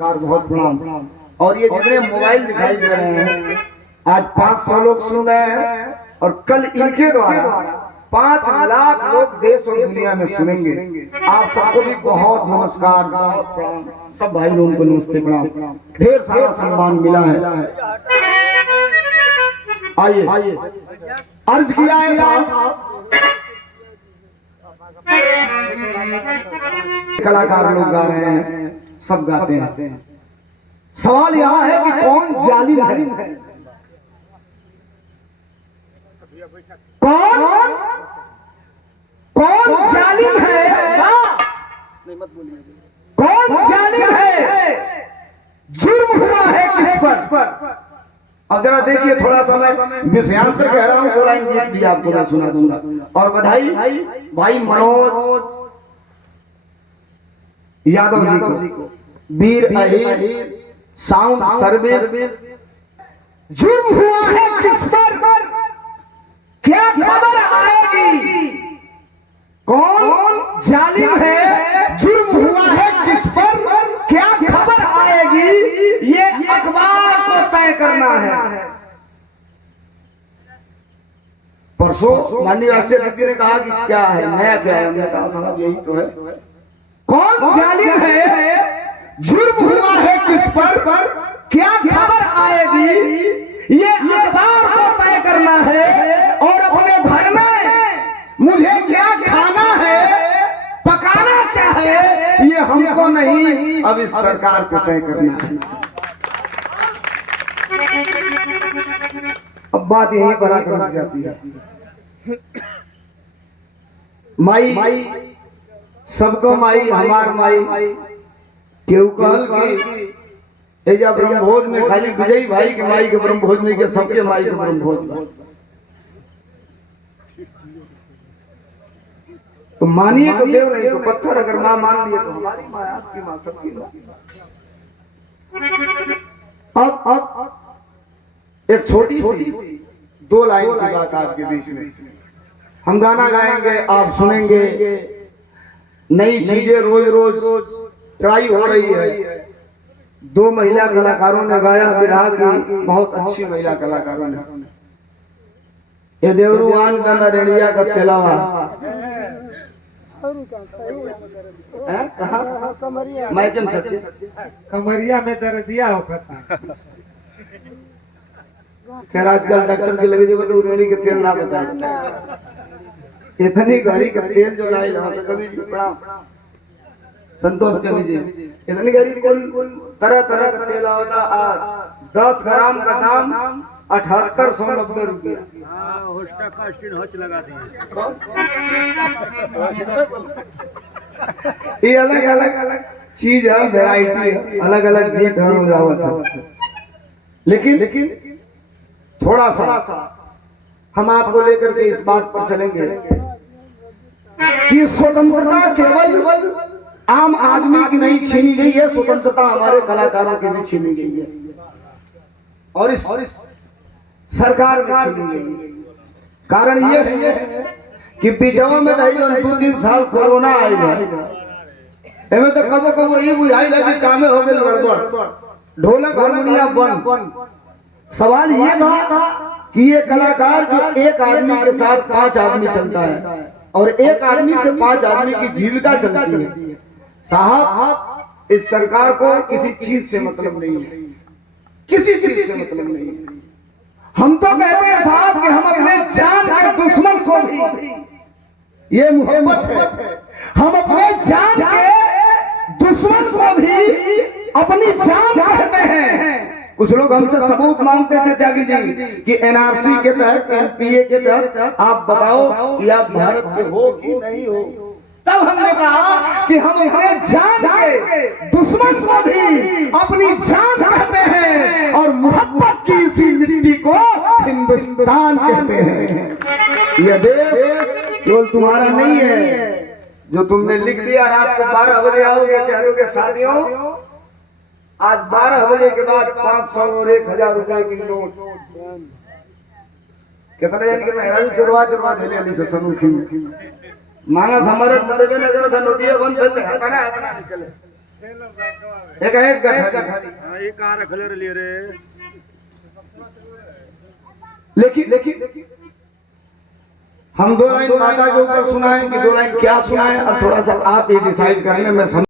बहुत प्रणाम। और ये जितने मोबाइल दिखाई दे रहे हैं आज 500 लोग सुन रहे हैं और कल इनके द्वारा 5 लाख लोग देश और दुनिया में सुनेंगे। आप सबको भी बहुत नमस्कार, बहुत प्रणाम। सब भाई लोगों को नमस्ते प्रणाम। ढेर सारा सम्मान मिला है। आइए अर्ज किया है साहब, कलाकार लोग गा रहे हैं, सब गाते हैं। सवाल यहाँ है कि कौन जालिम है? कौन कौन जालिम है? कौन जालिम है? जुर्म हुआ है किस पर? अब जरा देखिए, थोड़ा सा मैं विषयांश से कह रहा हूँ, थोड़ा गीत भी आपको मैं सुना दूंगा। और बधाई भाई मनोज यादव जी को, वीर अहिर साउंड सर्विस। जुर्म हुआ है किस पर? क्या खबर आएगी? कौन जालिम है? जुर्म हुआ है किस पर? क्या खबर आएगी? ये अखबार को तय करना है। परसों माननीय राष्ट्रपति ने कहा कि क्या है, नया क्या है? हमने कहा साहब यही तो है। कौन जालिम है? जुर्म हुआ है किस पर? क्या खबर आएगी? ये अखबार को तय करना है। और अपने घर में मुझे क्या खाना है, पकाना क्या है, ये हमको नहीं, अब इस सरकार को तय करना है। अब बात यही पर आकर जाती है। माई सबको माई, हमार माई केहू कहल कि एजा ब्रह्मभोज में खाली विजयी भाई के माई के ब्रह्मभोज नहीं के, सबके माई के ब्रह्मभोज। तो मानिए तो देव, नहीं तो पत्थर। अगर माँ मान लिए तो हमारी माँ, आपकी माँ, सबकी माँ। अब एक छोटी सी 2 लाइन की बात आपके बीच में। हम गाना गाएंगे, आप सुनेंगे। नई चीजें रोज रोज ट्राई हो रही है। 2 महिला कलाकारों ने गाया बिरहा की, बहुत अच्छी महिला कलाकारों ने। ये देवरुआन का नरेड़िया का तेलावा कमरिया में दर्द दिया होगा। खैर आजकल डॉक्टर के लगे जो तो रेड़ी के तेल ना बताए, इतनी गाड़ी का तेल जो लाई कभी प्रणाम संतोष कवि जी, इतनी गाड़ी तरह तरह का तेल आता। 10 ग्राम का दाम 7890 रुपया। ये अलग अलग चीज है, वैरायटी है, अलग अलग गीत है। लेकिन थोड़ा सा हम आपको लेकर के इस बात पर चलेंगे कि स्वतंत्रता केवल आम आदमी की नहीं छीनी गई है, स्वतंत्रता हमारे कलाकारों की भी छीनी गई है और इस सरकार में छीनी गई है। कारण ये है कि पिछवा में 2-3 साल कोरोना आई है, एमे तो कबो कबो ये बुझाई लगी कामे हो गए गड़बड़, ढोलक हारमोनियम बंद। सवाल ये था कि ये कलाकार जो एक आदमी के साथ 5 आदमी चलता है और एक आदमी से 5 आदमी की जीविका चलती है। साहब इस सरकार को किसी चीज से मतलब नहीं है, किसी चीज से मतलब नहीं है। हम तो कहते हैं साहब कि हम अपने जान के दुश्मन को भी, ये मोहब्बत है, हम अपने जान के दुश्मन को भी अपनी जान कहते हैं। कुछ लोग हमसे सबूत मांगते थे त्यागी जी कि एनआरसी के तहत, एनपीए के तहत आप बताओ कि आप भारत के हो कि नहीं हो। तब हमने कहा कि हम अपने जान के दुश्मन को भी अपनी जान कहते हैं और मोहब्बत की इसी मिट्टी को हिंदुस्तान कहते हैं। यह देश केवल तुम्हारा नहीं है जो तुमने लिख दिया। रात को 12 बजे आओगे, कहोगे साथियों आज 12 बजे के बाद 500 और 1000 रुपए की नोट कितने दिन के मेहरान चुरवा झेले से सनुखी मांगा हमारे तड़वे नगर से नोटिया बंद करते हैं तना निकले एक एक गठरी। हाँ, ये कहाँ रख ले लिए रे? लेकिन हम दो लाइन माता के ऊपर सुनाएं कि दो लाइन क्या सुनाएं, अब थोड़ा सा आप ही डिसाइड कर लें। मैं